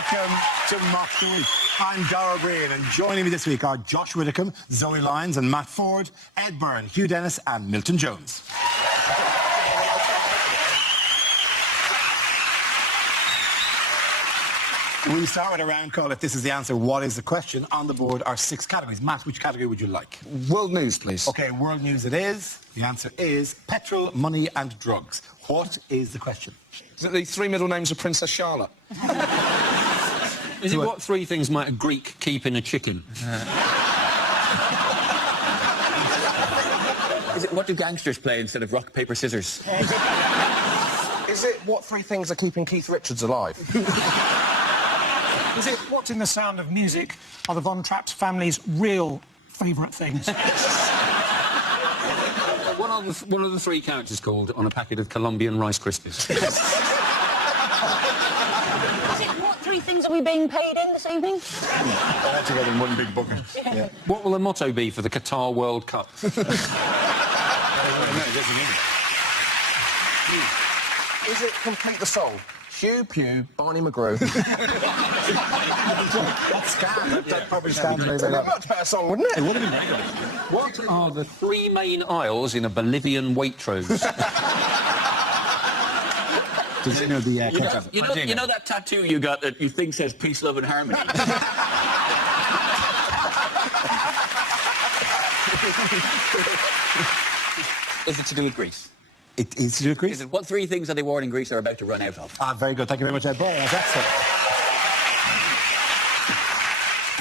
Welcome to Mock the Week. I'm Dara Green, and joining me this week are Josh Widdicombe, Zoe Lyons and Matt Ford, Ed Byrne, Hugh Dennis and Milton Jones. We start with a round call. If this is the answer, what is the question? On the board are 6 categories. Matt, which category would you like? World news, please. OK, world news it is. The answer is petrol, money and drugs. What is the question? Is it the 3 middle names of Princess Charlotte? Is it what 3 things might a Greek keep in a chicken? Is it what do gangsters play instead of rock, paper, scissors? Is it what 3 things are keeping Keith Richards alive? Is it what's in the sound of music are the Von Trapp's family's real favourite things? What are the 3 characters called on a packet of Colombian Rice Krispies? Is it what 3 things are we being paid in this evening? All together in one big bucket. Yeah. What will the motto be for the Qatar World Cup? Is it complete the song? Hugh Pew, Barney McGrew. That's scam. That probably Sounds sounds a much better song, wouldn't it? It would have been very good. What are the 3 main aisles in a Bolivian Waitrose? Does he know the ketchup? You know that tattoo you got that you think says peace, love and harmony? Is it to do with Greece? It is to do with Greece? Is it what 3 things that they wore in Greece are about to run out of? Very good. Thank you very much, Ed Byrne. That's excellent.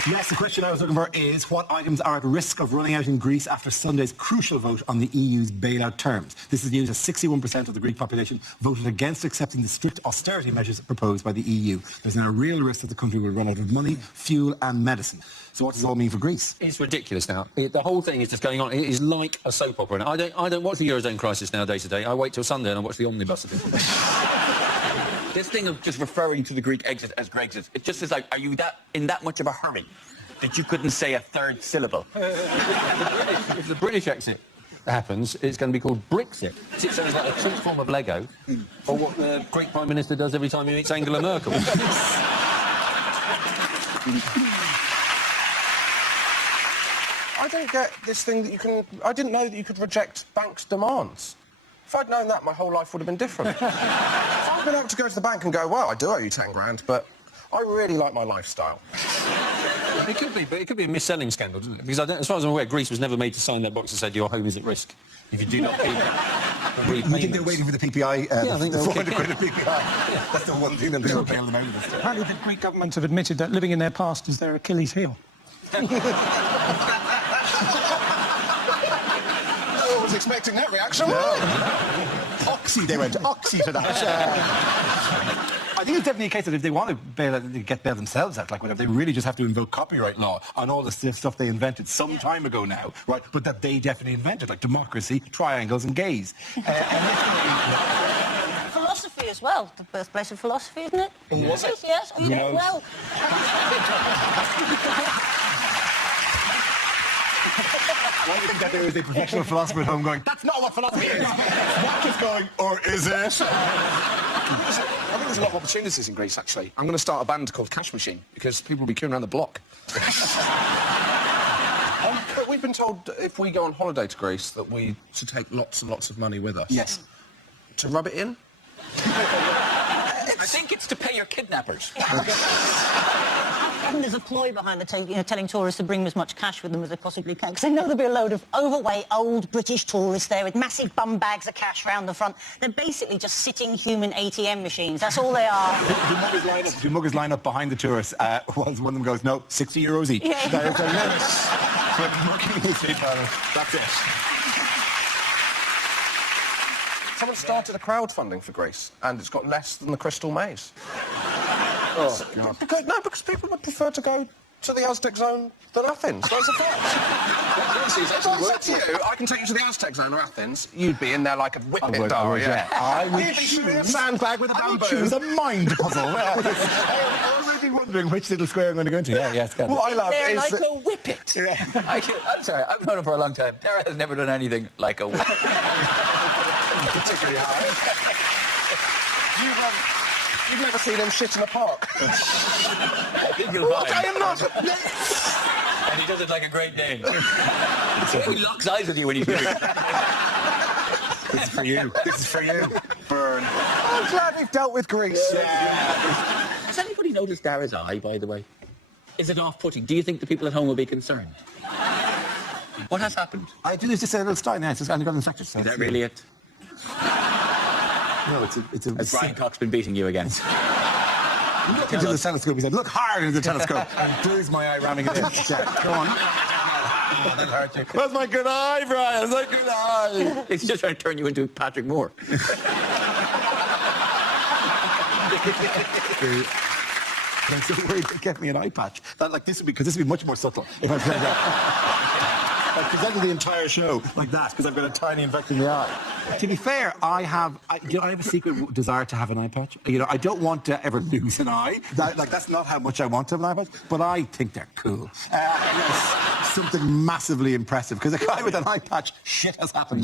Yes, the question I was looking for is what items are at risk of running out in Greece after Sunday's crucial vote on the EU's bailout terms. This is news as 61% of the Greek population voted against accepting the strict austerity measures proposed by the EU. There's now a real risk that the country will run out of money, fuel and medicine. So what does it all mean for Greece? It's ridiculous now. The whole thing is just going on. It is like a soap opera. I don't watch the Eurozone crisis now day to day. I wait till Sunday and I watch the omnibus of it. This thing of just referring to the Greek exit as Grexit, it just is like, are you in that much of a hurry that you couldn't say a 3rd syllable? If the British exit happens, it's going to be called Brexit. It sounds like a cheap form of Lego, or what the Greek Prime Minister does every time he meets Angela Merkel. I don't get this thing that you can... I didn't know that you could reject banks' demands. If I'd known that, my whole life would have been different. If I'd been able to go to the bank and go, well, I do owe you 10 grand, but I really like my lifestyle. It could be, but it could be a mis-selling scandal, doesn't it? Because as far as I'm aware, Greece was never made to sign that box that said your home is at risk if you do not keep You think they're waiting for the PPI? Yeah, I think the they'll 400 kick quid of PPI. That's the one thing that they'll bail them out of this. Apparently the Greek government have admitted that living in their past is their Achilles heel. I was expecting that reaction. Oxy, they went oxy to that. I think it's definitely a case that if they want to get bail themselves out, like whatever, they really just have to invoke copyright law on all the stuff they invented some time ago now, right? But that they definitely invented, like democracy, triangles and gays. Philosophy as well. The birthplace of philosophy, isn't it? Was it? Yes. Oh, yeah, well. Why do you think that there is a professional philosopher at home going, that's not what philosophy is? Not just going, or is it? I think there's a lot of opportunities in Greece, actually. I'm going to start a band called Cash Machine, because people will be queuing around the block. But we've been told if we go on holiday to Greece that we should take lots and lots of money with us. Yes. To rub it in? I think it's to pay your kidnappers. And there's a ploy behind telling tourists to bring as much cash with them as they possibly can, because they know there'll be a load of overweight, old British tourists there with massive bum bags of cash round the front. They're basically just sitting human ATM machines. That's all they are. The muggers line up behind the tourists. One of them goes, no, 60 euros each. Yeah. That's it. Someone started a crowdfunding for Greece, and it's got less than the Crystal Maze. Oh, God. Because people would prefer to go to the Aztec Zone than Athens. That's a fact. If I said to you, I can take you to the Aztec Zone or Athens, you'd be in there like a whippet, Dara, yeah. I would You'd be shooting a sandbag with a bamboo. choose a mind puzzle. I was really wondering which little square I'm going to go into. Yeah, yes, What I love They're is... like a whippet. Yeah. I'm sorry, I've known him for a long time. Dara has never done anything like a whippet. particularly high. You've never seen him shit in a park. I think you'll find. I am not. And he does it like a Great Dane. He locks eyes with you when he's doing it. This is for you. This is for you. Burn. I'm glad we've dealt with Greece. Has anybody noticed Dara's eye, by the way? Is it off-putting? Do you think the people at home will be concerned? What has happened? I do this just a little style now. It's just undergone infected. Is that really it? No, it's a Has Brian Cox been beating you again? Look into the telescope. He said, look hard into the telescope. And there's my eye ramming it in. Yeah, go on. That's my good eye, Brian. That's my good eye. It's just trying to turn you into Patrick Moore. I'm so worried they get me an eye patch. Not like this would be, because this would be much more subtle if I played that. I presented the entire show like that because I've got a tiny infection in the eye. To be fair, I have a secret desire to have an eye patch. I don't want to ever lose an eye. That's not how much I want to have an eye patch, but I think they're cool. Yes, something massively impressive because a guy with an eye patch, shit has happened.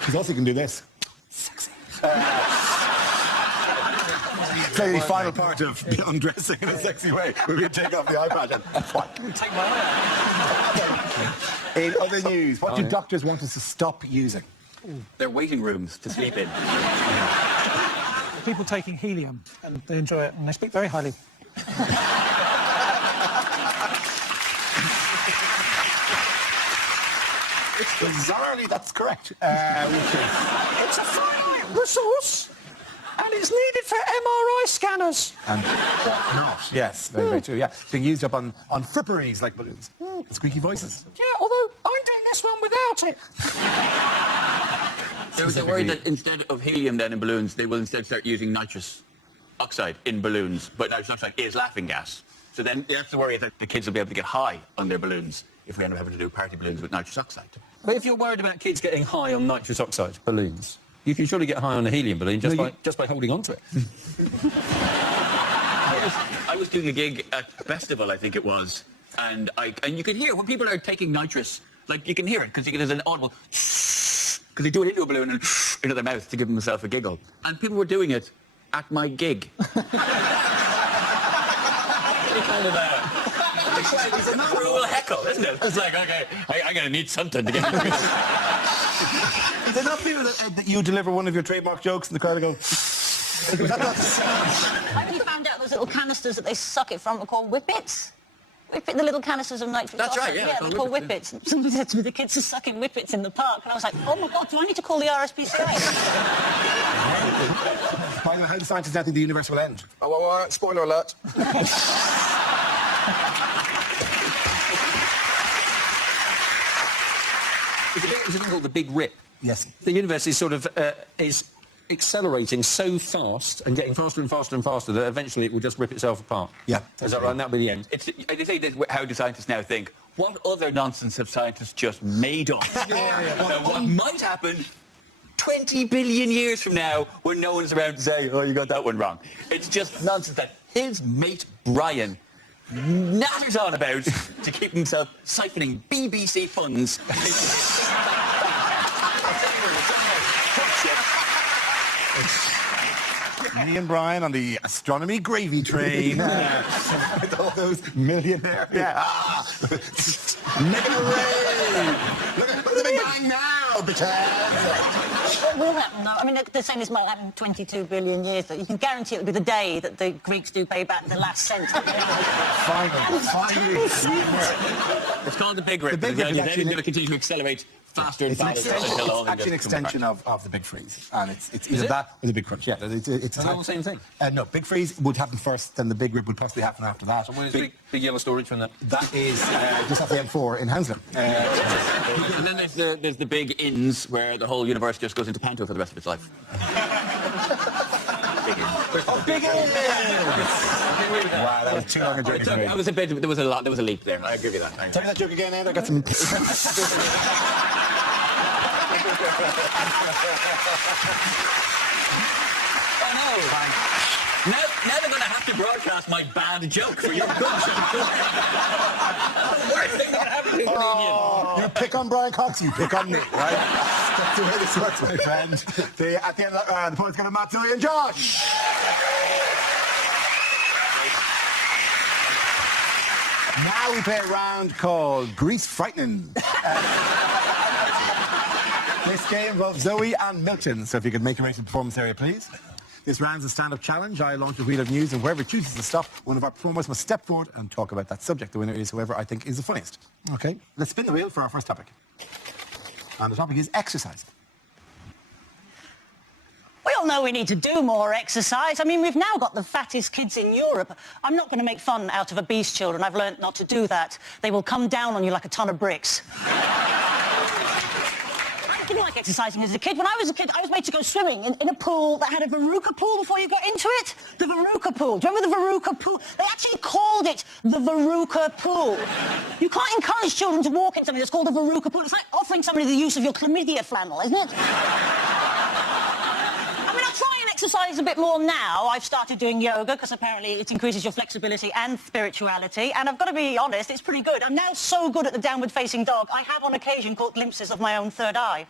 Because also you can do this. Sexy. Play the final part of undressing in a sexy way. We're going to take off the eye patch and what? Take my eye. In other news, what do doctors want us to stop using? They're waiting rooms to sleep in. People taking helium, and they enjoy it, and they speak very highly. Bizarrely, that's correct. It's a finite resource, and it's needed for MRI scanners. And not. Yes, very, very true. Yeah, it's being used up on fripperies like balloons. Squeaky voices. Yeah, although I'm doing this one without it. There was a worry that instead of helium then in balloons, they will instead start using nitrous oxide in balloons. But nitrous oxide is laughing gas. So then you have to worry that the kids will be able to get high on their balloons if we end up having to do party balloons with nitrous oxide. But if you're worried about kids getting high on nitrous oxide balloons, you can surely get high on a helium balloon just by holding on to it. I was doing a gig at a festival, I think it was, and you can hear when people are taking nitrous, like you can hear it because there's an audible because they do it into a balloon and into their mouth to give themselves a giggle, and people were doing it at my gig. It's a cruel heckle, isn't it? It's like, okay, I'm going to need something to get into this. Is there not people that you deliver one of your trademark jokes and the crowd go... I only found out those little canisters that they suck it from are called whippets. The little canisters of nitrous That's oxide. right, yeah, Yeah, they're they're called called whippets. Someone said to me, the kids are sucking whippets in the park. And I was like, oh my God, do I need to call the RSPCA? By the way, how do scientists now think the universe will end? Oh, spoiler alert. There's a thing called the Big Rip. Yes. The universe is sort of is accelerating so fast and getting faster and faster and faster that eventually it will just rip itself apart. Yeah. Is that right? And that'll be the end. I just think that how do scientists now think? What other nonsense have scientists just made up? And what might happen 20 billion years from now when no one's around to say, oh, you got that one wrong. It's just nonsense that his mate Brian natters on about to keep himself siphoning BBC funds. Me and Brian on the astronomy gravy train. With all those millionaires. Yeah. Mega ray! Look at the Big Bang now, bitches! What will happen, though? I mean, they're saying this might happen in 22 billion years. That you can guarantee it will be the day that the Greeks do pay back the last cent. Finally. It's called the Big Rip. The Big Rip is Then actually- it's going to continue to accelerate faster and It's an faster. extension, until all it's actually an just come extension apart. of the Big Freeze. And it's either that or the Big Crunch. Yeah, it's all the same thing? No, Big Freeze would happen first, then the Big Rip would possibly happen after that. Where's big yellow storage from that? That is just off the M4 in Hounslow. And then there's the big ins where the whole universe just goes into panto for the rest of its life. Big Wow, that was too long a journey for me. That was a bit. There was a leap there. I give you that. Tell me that joke again, Ed. I got some... Now they're going to have to broadcast my bad joke for your good joke. Worst thing that happened to a comedian. You pick on Brian Cox, you pick on me, right? That's the way this works, my friend. At the end of that round, the points go to Matt, Zoe and Josh. Now we play a round called Grease Frightening. This game involves Zoe and Milton, so if you could make your way to the performance area, please. This round's a stand-up challenge. I launch a wheel of news, and whoever chooses to stop, one of our performers must step forward and talk about that subject. The winner is whoever I think is the funniest. Okay, let's spin the wheel for our first topic. And the topic is exercise. We all know we need to do more exercise. I mean, we've now got the fattest kids in Europe. I'm not going to make fun out of obese children. I've learned not to do that. They will come down on you like a ton of bricks. I didn't like exercising as a kid. When I was a kid, I was made to go swimming in a pool that had a Veruca pool before you got into it. The Veruca pool. Do you remember the Veruca pool? They actually called it the Veruca pool. You can't encourage children to walk in something that's called a Veruca pool. It's like offering somebody the use of your chlamydia flannel, isn't it? Try and exercise a bit more now. I've started doing yoga because apparently it increases your flexibility and spirituality, and I've got to be honest, it's pretty good. I'm now so good at the downward facing dog, I have on occasion caught glimpses of my own third eye.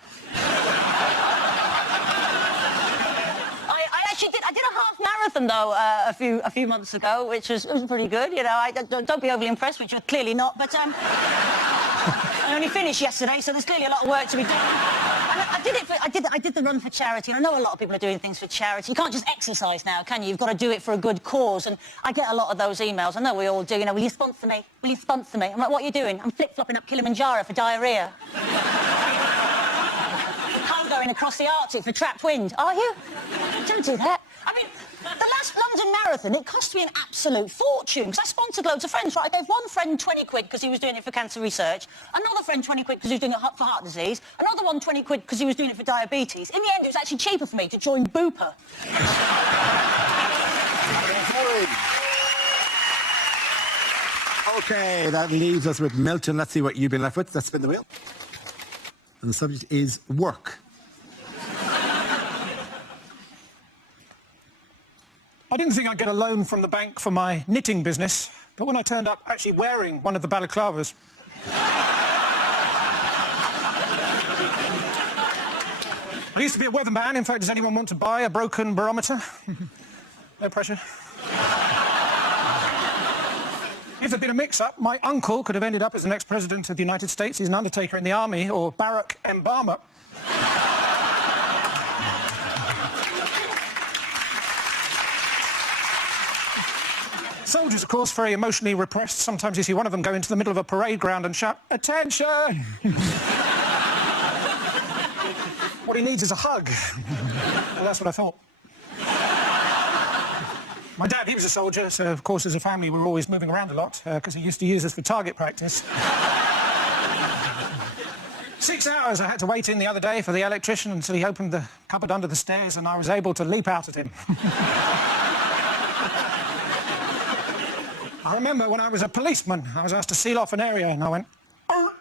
I did a half marathon though a few months ago, which was pretty good. You know, don't be overly impressed, which you're clearly not, but I only finished yesterday, so there's clearly a lot of work to be done. I did the run for charity. I know a lot of people are doing things for charity. You can't just exercise now, can you? You've got to do it for a good cause. And I get a lot of those emails. I know we all do. You know, will you sponsor me? Will you sponsor me? I'm like, what are you doing? I'm flip-flopping up Kilimanjaro for diarrhea. Going across the Arctic for trapped wind. Are you? Don't do that. I mean, the last London Marathon, it cost me an absolute fortune because I sponsored loads of friends, right? I gave one friend 20 quid because he was doing it for cancer research, another friend 20 quid because he was doing it for heart disease, another one 20 quid because he was doing it for diabetes. In the end, it was actually cheaper for me to join Bupa. Okay, that leaves us with Milton. Let's see what you've been left with. Let's spin the wheel. And the subject is work. I didn't think I'd get a loan from the bank for my knitting business, but when I turned up actually wearing one of the balaclavas... I used to be a weatherman. In fact, does anyone want to buy a broken barometer? No pressure. If there'd been a mix-up, my uncle could have ended up as the next president of the United States. He's an undertaker in the army, or Barack Obama. Soldiers, of course, very emotionally repressed. Sometimes you see one of them go into the middle of a parade ground and shout, "Attention!" What he needs is a hug. Well, that's what I thought. My dad, he was a soldier, so of course as a family we were always moving around a lot because he used to use us for target practice. 6 hours I had to wait in the other day for the electrician until he opened the cupboard under the stairs and I was able to leap out at him. I remember when I was a policeman, I was asked to seal off an area and I went, "Arr."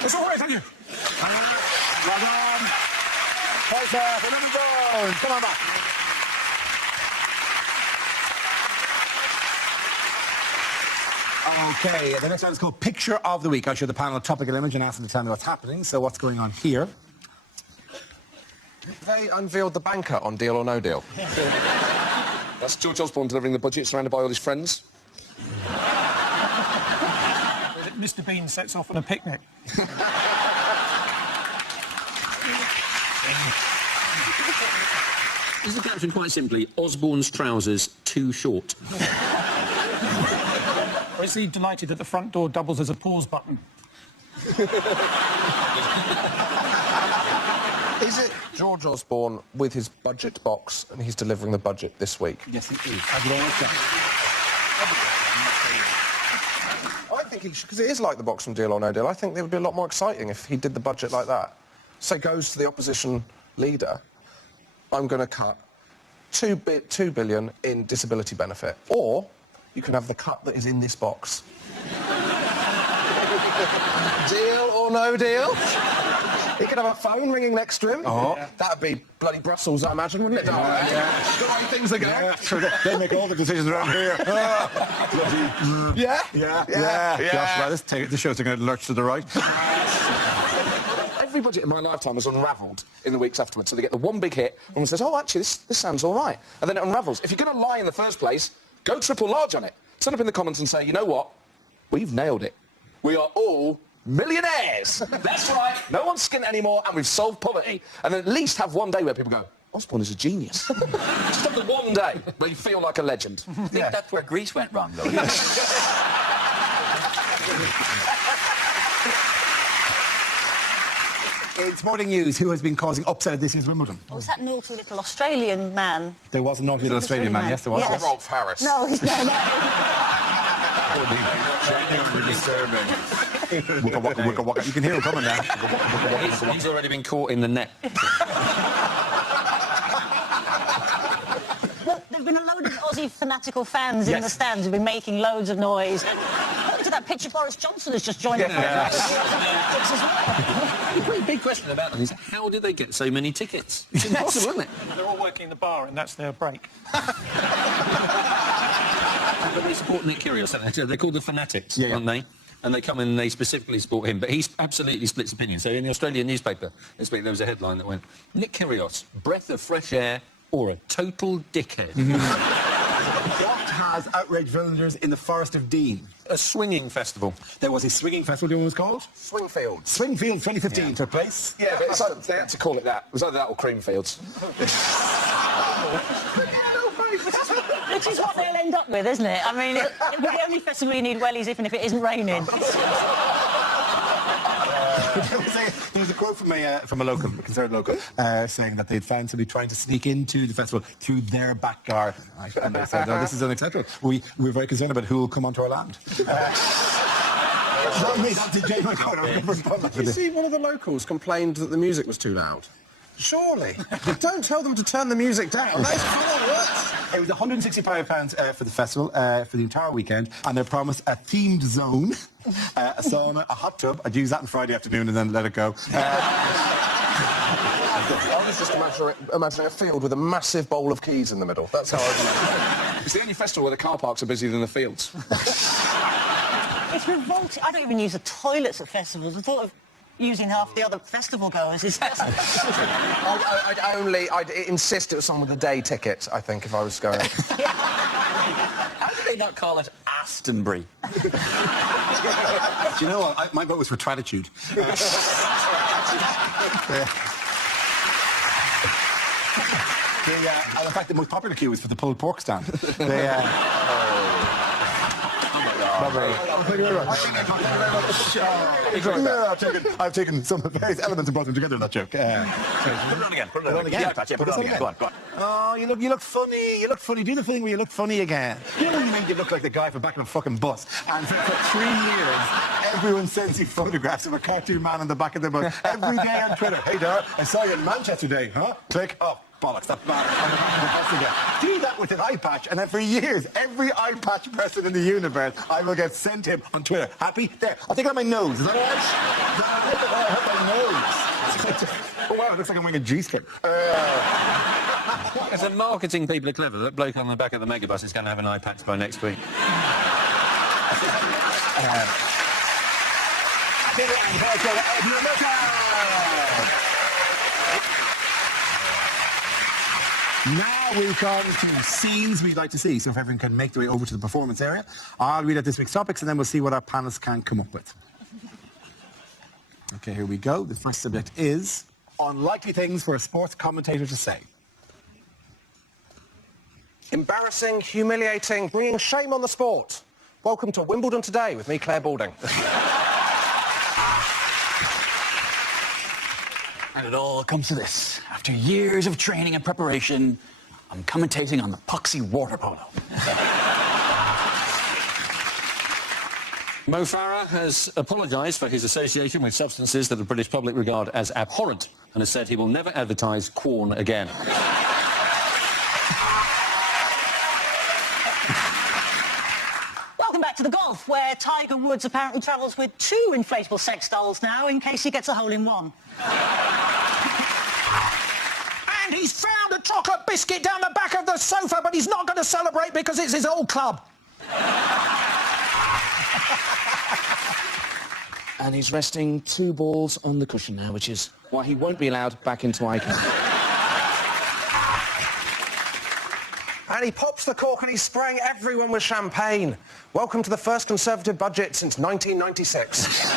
It's all right, thank you. Well done. Come on back. Okay, the next one is called Picture of the Week. I'll show the panel a topical image and ask them to tell me what's happening. So what's going on here? They unveiled the banker on Deal or No Deal. That's George Osborne delivering the budget, surrounded by all his friends. Mr. Bean sets off on a picnic. Is the caption quite simply, Osborne's trousers too short? Or is he delighted that the front door doubles as a pause button? Is it George Osborne with his budget box and he's delivering the budget this week? Yes, it is. I think he should, because it is like the box from Deal or No Deal. I think it would be a lot more exciting if he did the budget like that. So goes to the opposition leader, I'm going to cut 2 billion in disability benefit. Or you can have the cut that is in this box. Deal or no deal? He can could have a phone ringing next to him. Oh. That'd be bloody Brussels, I imagine, wouldn't it? The way things are going. Yeah, sure, they make all the decisions around here. Yeah? Yeah. Josh, right, this show's going to lurch to the right. Every budget in my lifetime has unravelled in the weeks afterwards. So they get the one big hit, and one says, oh, actually, this sounds all right. And then it unravels. If you're going to lie in the first place, go triple large on it. Turn up in the comments and say, you know what? We've nailed it. We are all millionaires. That's right. No one's skint anymore, and we've solved poverty. And then at least have one day where people go, Osborne is a genius. Just have the one day where you feel like a legend. I think that's where Greece went wrong, though. In sporting news, who has been causing upset at this year's Wimbledon? Was that naughty little Australian man? There was a naughty little Australian man, yes, there was. Yes. Rolf Harris. No, he's no. Wicka, wicka. You can hear him coming now. He's already been caught in the net. There've been a load of Aussie fanatical fans in the stands who've been making loads of noise. Look at that picture. Boris Johnson has just joined the The big question about them is how did they get so many tickets? It's impossible, isn't it? They're all working the bar, and that's their break. They support Nick Kyrgios. They're called the Fanatics, Yeah. aren't they? And they come in and they specifically support him. But he absolutely splits opinion. So in the Australian newspaper this week, there was a headline that went, Nick Kyrgios, breath of fresh air or a total dickhead? What has outraged villagers in the Forest of Dean? A swinging festival. There was a swinging festival, do you know what it was called? Swingfield. Swingfield 2015 took place. Yeah, but it's like, they had to call it that. It was either that or Creamfields. Which is what they'll end up with, isn't it? I mean, it'll be the only festival you need wellies even if it isn't raining. There was a quote from a local, a Conservative local, saying that they'd found somebody trying to sneak into the festival through their back garden. And they said, oh, this is unacceptable. We're very concerned about who will come onto our land. Not me, that's DJ McConnell. You see, one of the locals complained that the music was too loud. Surely. Don't tell them to turn the music down. That's It was £165 for the festival for the entire weekend, and they promised a themed zone, a sauna, a hot tub. I'd use that on Friday afternoon and then let it go. I was just imagining a field with a massive bowl of keys in the middle. That's how I It's the only festival where the car parks are busier than the fields. It's revolting. I don't even use the toilets at festivals. The thought of using half the other festival goers is just... I'd insist it was someone with a day ticket, I think, if I was going. How do they not call it Astonbury? Do you know what? My vote was for Traditude. And in fact, the most popular queue was for the pulled pork stand. I've taken some various elements and brought them together in that joke. Put it on again. Put it on again. Yeah, Pat, yeah, put it on again. Go on, go on. Oh, you look funny. You look funny. Do the thing where you look funny again. You know when you mean you look like the guy from back of a fucking bus. And for 3 years, everyone sends you photographs of a cartoon man on the back of the bus. Every day on Twitter. Hey, Dar, I saw you in Manchester today, huh? Click. Oh, bollocks. That's bad. Do that with an eye patch, and then for years, every eye patch person in the universe, I will get sent him on Twitter. Happy? There. I'll take it on my nose. Is that all right? I hurt my nose. Oh, wow, it looks like I'm wearing a G-string. As the marketing people are clever, that bloke on the back of the megabus is going to have an eye patch by next week. Now we come to scenes we'd like to see. So if everyone can make their way over to the performance area, I'll read out this week's topics and then we'll see what our panelists can come up with. Okay, here we go. The first subject is unlikely things for a sports commentator to say. Embarrassing, humiliating, bringing shame on the sport. Welcome to Wimbledon Today with me, Claire Balding. And it all comes to this. After years of training and preparation, I'm commentating on the Puxy water polo. Mo Farah has apologised for his association with substances that the British public regard as abhorrent and has said he will never advertise Quorn again. Welcome back to the golf, where Tiger Woods apparently travels with 2 inflatable sex dolls now in case he gets a hole-in-one. And he's found a chocolate biscuit down the back of the sofa, but he's not going to celebrate because it's his old club. And he's resting 2 balls on the cushion now, which is why he won't be allowed back into ICANN. And he pops the cork and he's spraying everyone with champagne. Welcome to the first Conservative budget since 1996.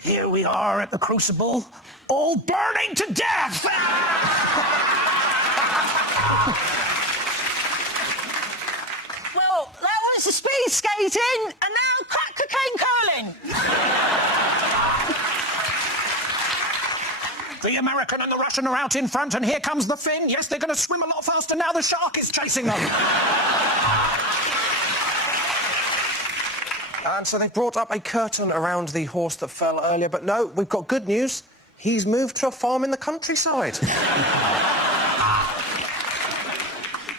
Here we are at the Crucible, all burning to death! Well, that was the speed skating, and now crack cocaine curling. The American and the Russian are out in front, and here comes the Finn. Yes, they're going to swim a lot faster now. The shark is chasing them. And so they brought up a curtain around the horse that fell earlier, but no, we've got good news. He's moved to a farm in the countryside.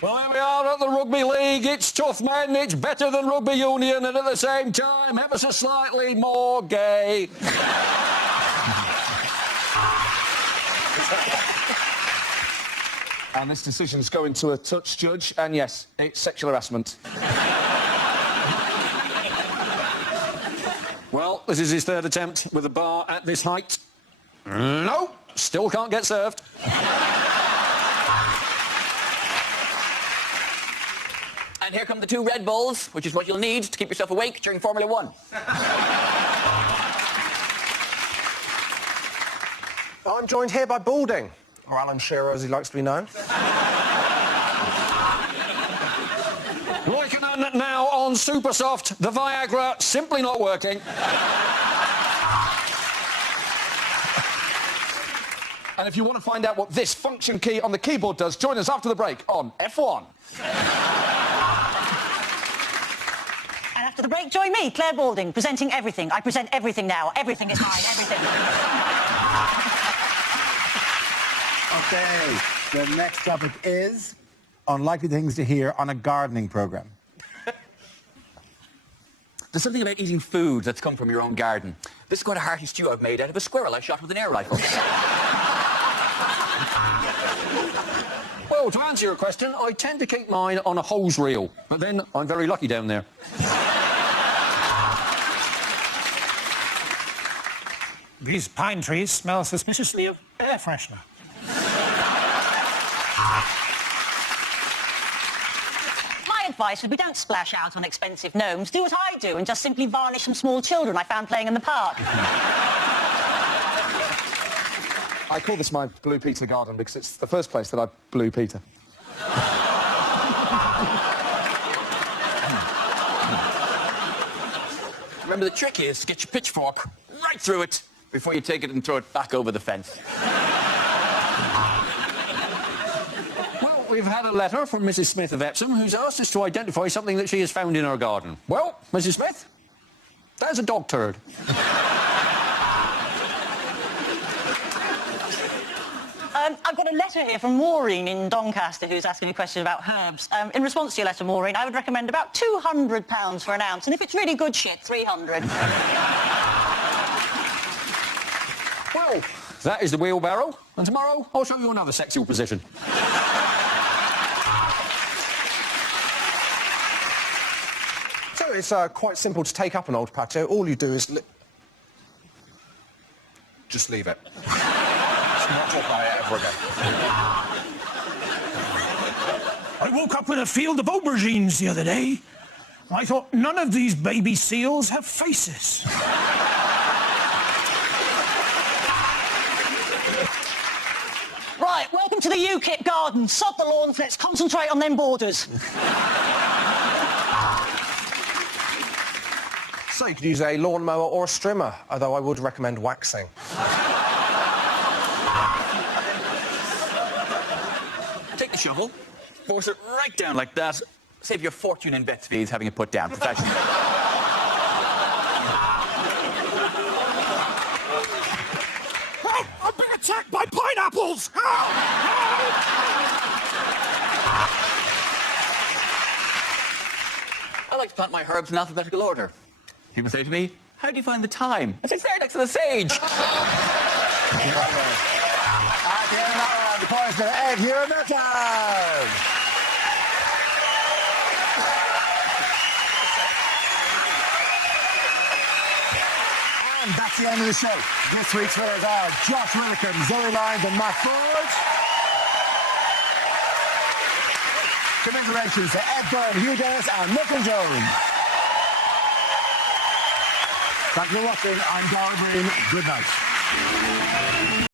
Well, here we are at the Rugby League. It's tough, man. It's better than Rugby Union, and at the same time, ever so slightly more gay. And this decision's going to a touch judge, and yes, it's sexual harassment. Well, this is his 3rd attempt with a bar at this height. No, still can't get served. And here come the 2 Red Bulls, which is what you'll need to keep yourself awake during Formula 1. I'm joined here by Balding, or Alan Shearer as he likes to be known. Raikkonen now on Supersoft. The Viagra simply not working. And if you want to find out what this function key on the keyboard does, join us after the break on F1. And after the break, join me, Claire Balding, presenting everything. I present everything now. Everything is mine, everything. Okay, the next topic is unlikely things to hear on a gardening programme. There's something about eating food that's come from your own garden. This is quite a hearty stew I've made out of a squirrel I shot with an air rifle. Well, to answer your question, I tend to keep mine on a hose reel, but then I'm very lucky down there. These pine trees smell suspiciously of air freshener. My advice would be don't splash out on expensive gnomes. Do what I do and just simply varnish some small children I found playing in the park. I call this my Blue Peter garden because it's the first place that I blew Peter. Remember, the trick is to get your pitchfork right through it before you take it and throw it back over the fence. Well, we've had a letter from Mrs. Smith of Epsom who's asked us to identify something that she has found in her garden. Well, Mrs. Smith, there's a dog turd. I've got a letter here from Maureen in Doncaster who's asking a question about herbs. In response to your letter, Maureen, I would recommend about £200 for an ounce, and if it's really good shit, 300. Well, that is the wheelbarrow, and tomorrow I'll show you another sexual position. So it's quite simple to take up an old patio. All you do is... just leave it. Just not talk about it ever again. I woke up with a field of aubergines the other day. I thought none of these baby seals have faces. Right, welcome to the UKIP garden. Sod the lawns, let's concentrate on them borders. So you could use a lawnmower or a strimmer, although I would recommend waxing. Take the shovel, force it right down like that. Save your fortune in vet fees having it put down. Professional. Oh, I've been attacked by pineapples! I like to plant my herbs in alphabetical order. People say to me, how do you find the time? I say, it's right next to the sage. At the end of that round, the points go to Ed here in Milton. And that's the end of the show. This week's winners are Josh Willicombe, Zoe Lyons and Matt Ford. Commiserations to Ed Byrne, Hugh Dennis and Milton Jones. Thank you for watching. I'm Darrell Breen. Good night.